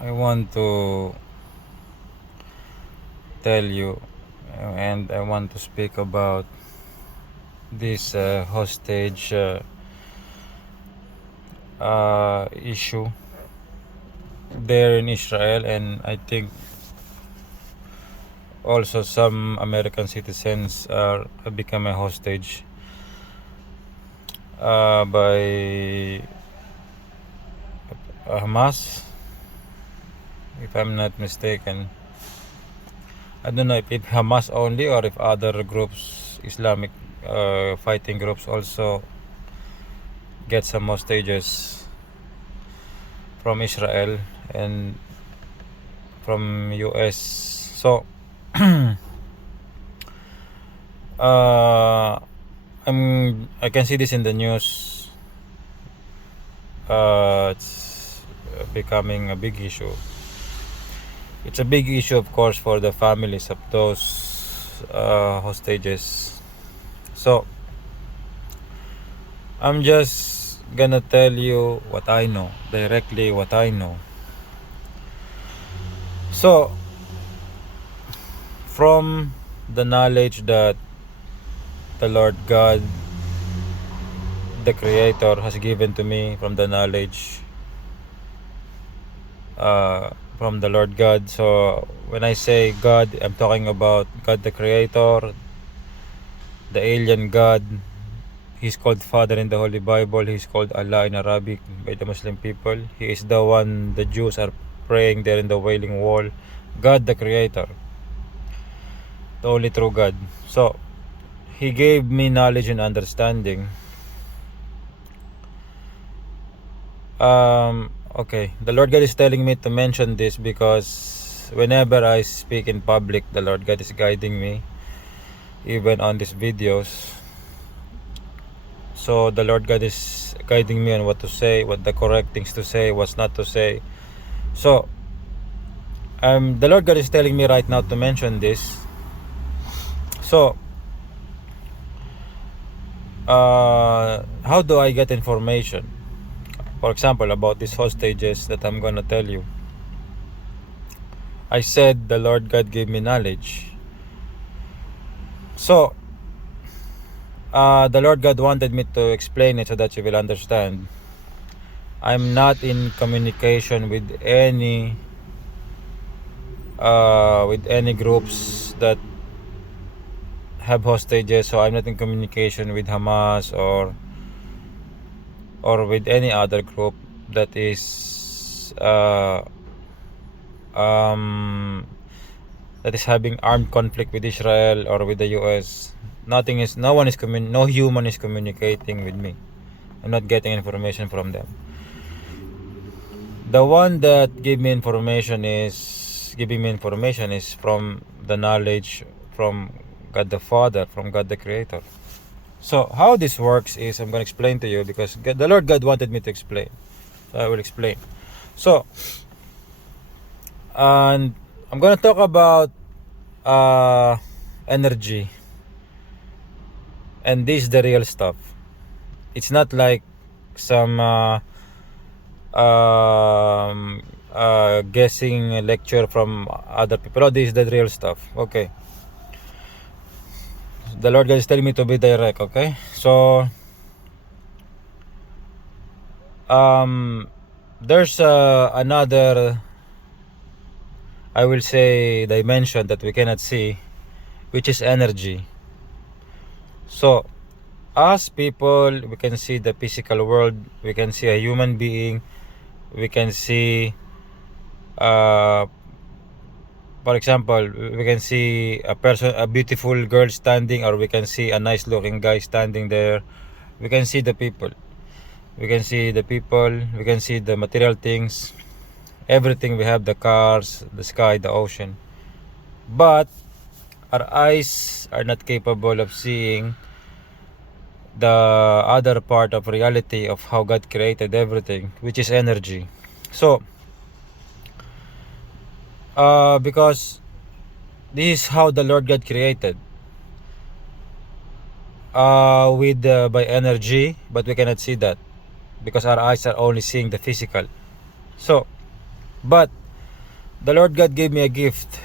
I want to tell you and I want to speak about this hostage issue there in Israel, and I think also some American citizens are become a hostage by Hamas, if I'm not mistaken. I don't know if Hamas only or if other groups, Islamic fighting groups, also get some hostages from Israel and from US. So uh, I can see this in the news. It's becoming a big issue. It's a big issue, of course, for the families of those hostages. So I'm just gonna tell you what I know, directly what I know. So, from the knowledge that the Lord God, the Creator, has given to me, from the knowledge from the Lord God. So, when I say God, I'm talking about God the Creator, the alien God. He's called Father in the Holy Bible. He's called Allah in Arabic by the Muslim people. He is the one the Jews are praying there in the Wailing Wall. God the Creator, the only true God. So, He gave me knowledge and understanding. Okay, the Lord God is telling me to mention this because whenever I speak in public, the Lord God is guiding me, even on these videos. So the Lord God is guiding me on what to say, what the correct things to say, what's not to say. So the Lord God is telling me right now to mention this. So how do I get information? For example, about these hostages that I'm gonna tell you. I said the Lord God gave me knowledge. So the Lord God wanted me to explain it so that you will understand. I'm not in communication with any groups that have hostages. So I'm not in communication with Hamas or with any other group that is having armed conflict with Israel or with the US. No human is communicating with me. I'm not getting information from them. The one that giving me information is from the knowledge from God the Father, from God the Creator. So how this works is, I'm going to explain to you because the Lord God wanted me to explain. So I will explain. So, and I'm going to talk about energy. And this is the real stuff. It's not like some guessing lecture from other people. Oh, this is the real stuff. Okay. The Lord God is telling me to be direct. Okay. So there's another, I will say, dimension that we cannot see, which is energy. So us people, we can see the physical world, we can see a human being, we can see for example, we can see a beautiful girl standing, or we can see a nice looking guy standing there. We can see the people, we can see the material things, everything. We have the cars, the sky, the ocean, but our eyes are not capable of seeing the other part of reality of how God created everything, which is energy. So because this is how the Lord God created, with by energy, but we cannot see that because our eyes are only seeing the physical. So but The Lord God gave me a gift.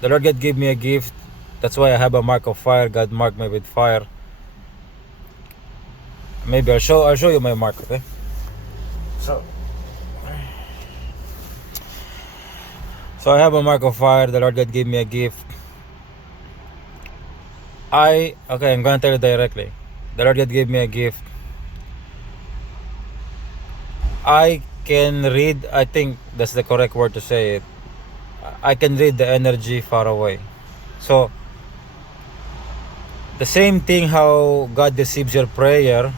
The Lord God gave me a gift. That's why I have a mark of fire. God marked me with fire. Maybe I'll show you my mark, okay? So I have a mark of fire. The Lord God gave me a gift. I'm gonna tell you directly. The Lord God gave me a gift. I can read, I think that's the correct word to say it. I can read the energy far away. So the same thing how God receives your prayer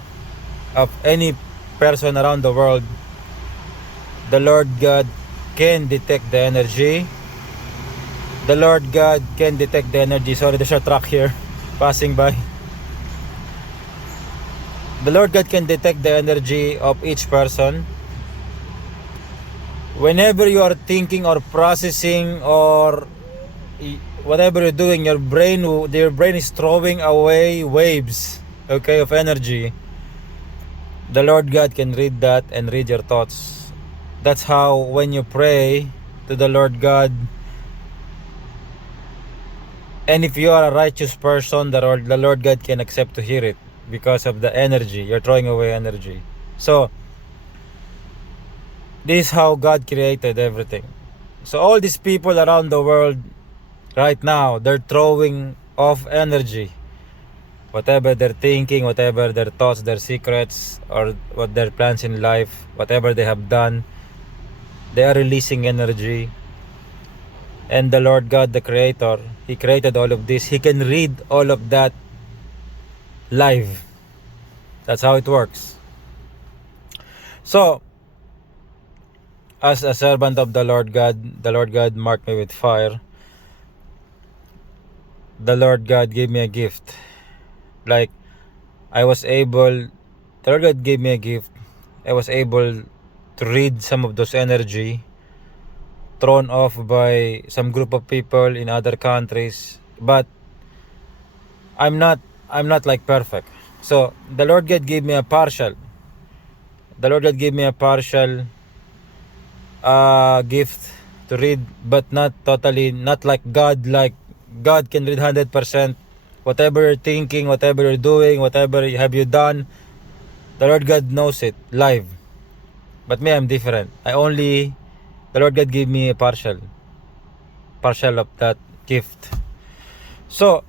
of any person around the world, the Lord God can detect the energy. The Lord God can detect the energy. Sorry, there's a truck here passing by. The Lord God can detect the energy of each person. Whenever you are thinking or processing or whatever you're doing, your brain is throwing away waves, okay, of energy. The Lord God can read that and read your thoughts. That's how when you pray to the Lord God, and if you are a righteous person, the Lord God can accept to hear it because of the energy. You're throwing away energy. So this is how God created everything. So all these people around the world right now, they're throwing off energy. Whatever they're thinking, whatever their thoughts, their secrets, or what their plans in life, whatever they have done, they are releasing energy. And the Lord God, the Creator, He created all of this. He can read all of that live. That's how it works. So, as a servant of the Lord God marked me with fire. The Lord God gave me a gift. Like, the Lord God gave me a gift. I was able to read some of those energy thrown off by some group of people in other countries. But I'm not like perfect. So the Lord God gave me a partial. The Lord God gave me a partial gift to read, but not totally, not like God. Like God can read 100%. Whatever you're thinking, whatever you're doing, whatever have you done, the Lord God knows it live. But me, I'm different. The Lord God gave me a partial of that gift. So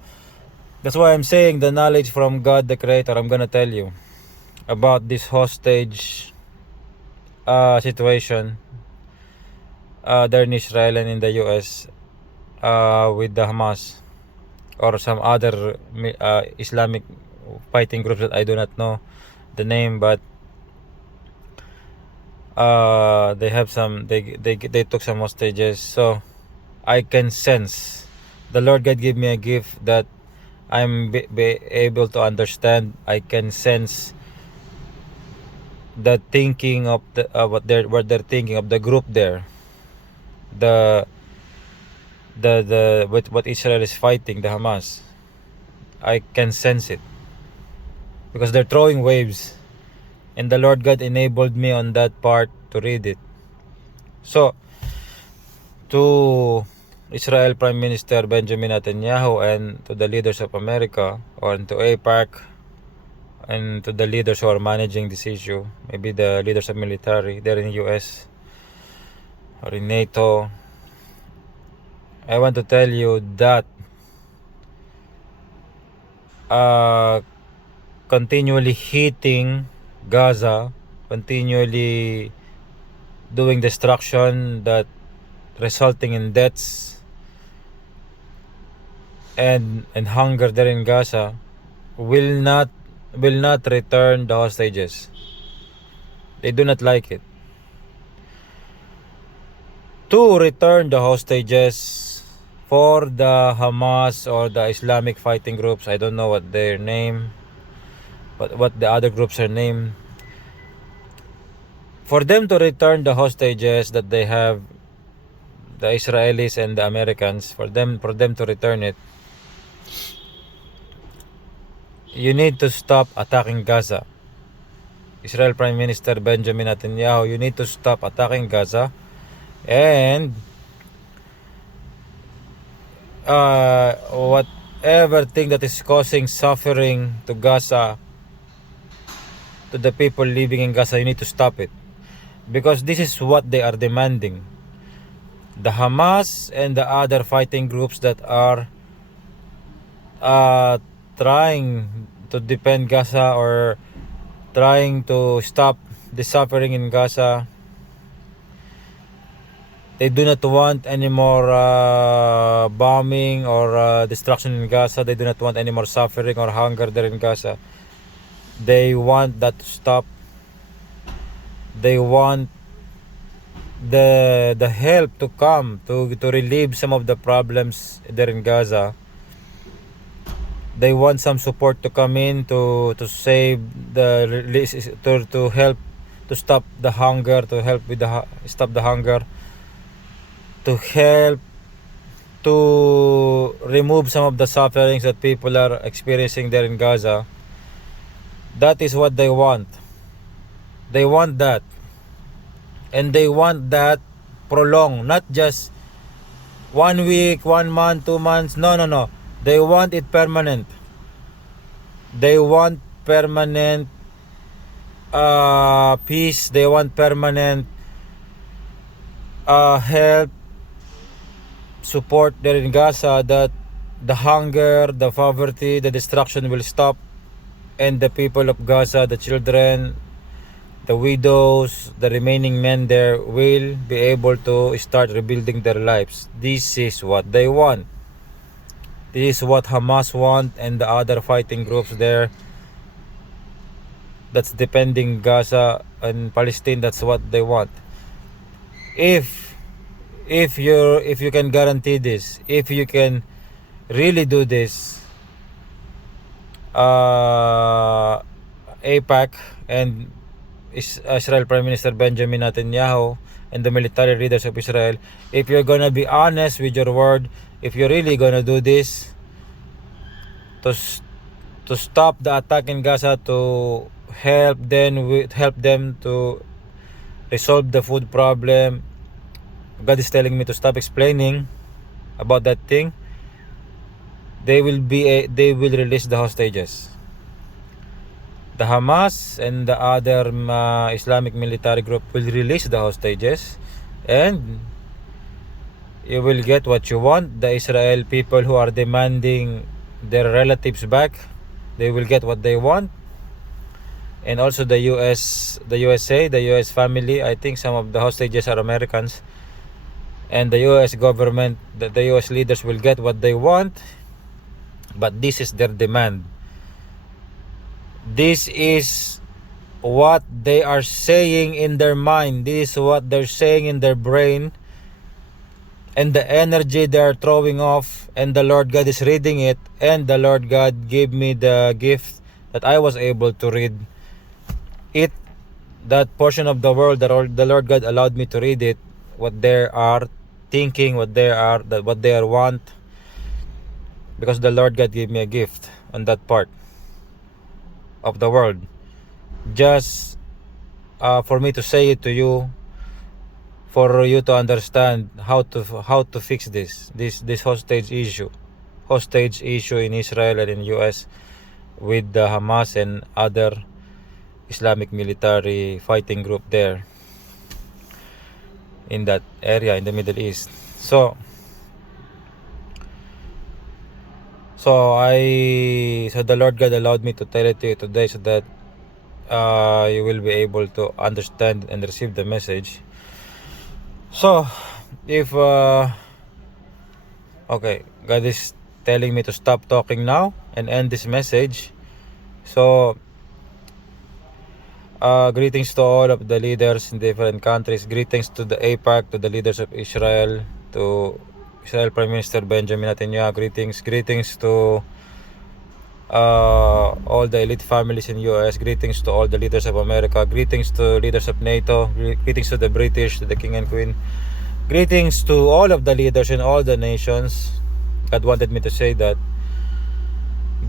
that's why I'm saying the knowledge from God the Creator. I'm gonna tell you about this hostage situation there in Israel and in the US with the Hamas or some other Islamic fighting groups that I do not know the name, but they have some, they took some hostages. So I can sense the Lord God gave me a gift that I'm be able to understand. I can sense the thinking of the what they're thinking of the group there, the what Israel is fighting, the Hamas. I can sense it because they're throwing waves, and the Lord God enabled me on that part to read it. So to Israel Prime Minister Benjamin Netanyahu and to the leaders of America, or to AIPAC, and to the leaders who are managing this issue, maybe the leaders of military there in US or in NATO, I want to tell you that continually hitting Gaza, continually doing destruction that resulting in deaths and hunger there in Gaza will not return the hostages. They do not like it. To return the hostages for the Hamas or the Islamic fighting groups, I don't know what their name, what the other groups are named. For them to return the hostages that they have, the Israelis and the Americans, for them to return it, you need to stop attacking Gaza. Israel Prime Minister Benjamin Netanyahu, you need to stop attacking Gaza, and whatever thing that is causing suffering to Gaza, to the people living in Gaza, you need to stop it. Because this is what they are demanding. The Hamas and the other fighting groups that are trying to defend Gaza or trying to stop the suffering in Gaza, they do not want any more bombing or destruction in Gaza. They do not want any more suffering or hunger there in Gaza. They want that to stop. They want the help to come to relieve some of the problems there in Gaza. They want some support to come in to save the release, to help to stop the hunger, to help with the stop the hunger, to help to remove some of the sufferings that people are experiencing there in Gaza. That is what they want. They want that. And they want that prolonged, not just 1 week, 1 month, 2 months. No. They want it permanent. They want permanent peace. They want permanent help, support there in Gaza, that the hunger, the poverty, the destruction will stop, and the people of Gaza, the children, the widows, the remaining men there will be able to start rebuilding their lives. This is what they want. This is what Hamas want and the other fighting groups there that's defending Gaza and Palestine. That's what they want. If you can guarantee this, if you can really do this, AIPAC and Israel Prime Minister Benjamin Netanyahu and the military leaders of Israel, if you're gonna be honest with your word, if you're really gonna do this to stop the attack in Gaza, to help them to resolve the food problem, God is telling me to stop explaining about that thing. They will release the hostages. The Hamas and the other Islamic military group will release the hostages, and you will get what you want. The Israel people who are demanding their relatives back, they will get what they want. And also the US family, I think some of the hostages are Americans, and the US government, the US leaders will get what they want. But this is their demand. This is what they are saying in their mind. This is what they're saying in their brain. And the energy they are throwing off. And the Lord God is reading it. And the Lord God gave me the gift that I was able to read it. That portion of the world that the Lord God allowed me to read it. What they are thinking, what they want. Because the Lord God gave me a gift on that part of the world, just for me to say it to you, for you to understand how to fix this hostage issue in Israel and in US with the Hamas and other Islamic military fighting group there in that area in the Middle East. So the Lord God allowed me to tell it to you today, so that you will be able to understand and receive the message. So if okay, God is telling me to stop talking now and end this message. So greetings to all of the leaders in different countries. Greetings to the AIPAC, to the leaders of Israel, to Israel Prime Minister Benjamin Netanyahu. Greetings to all the elite families in US. Greetings to all the leaders of America. Greetings to leaders of NATO. Greetings to the British, to the King and Queen. Greetings to all of the leaders in all the nations. God wanted me to say that.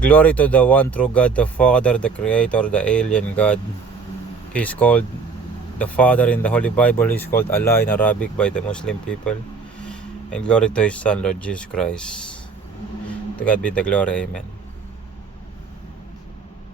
Glory to the one true God, the Father, the Creator, the alien God. He's called the Father in the Holy Bible. He's called Allah in Arabic by the Muslim people. And glory to His Son, Lord Jesus Christ. To God be the glory. Amen.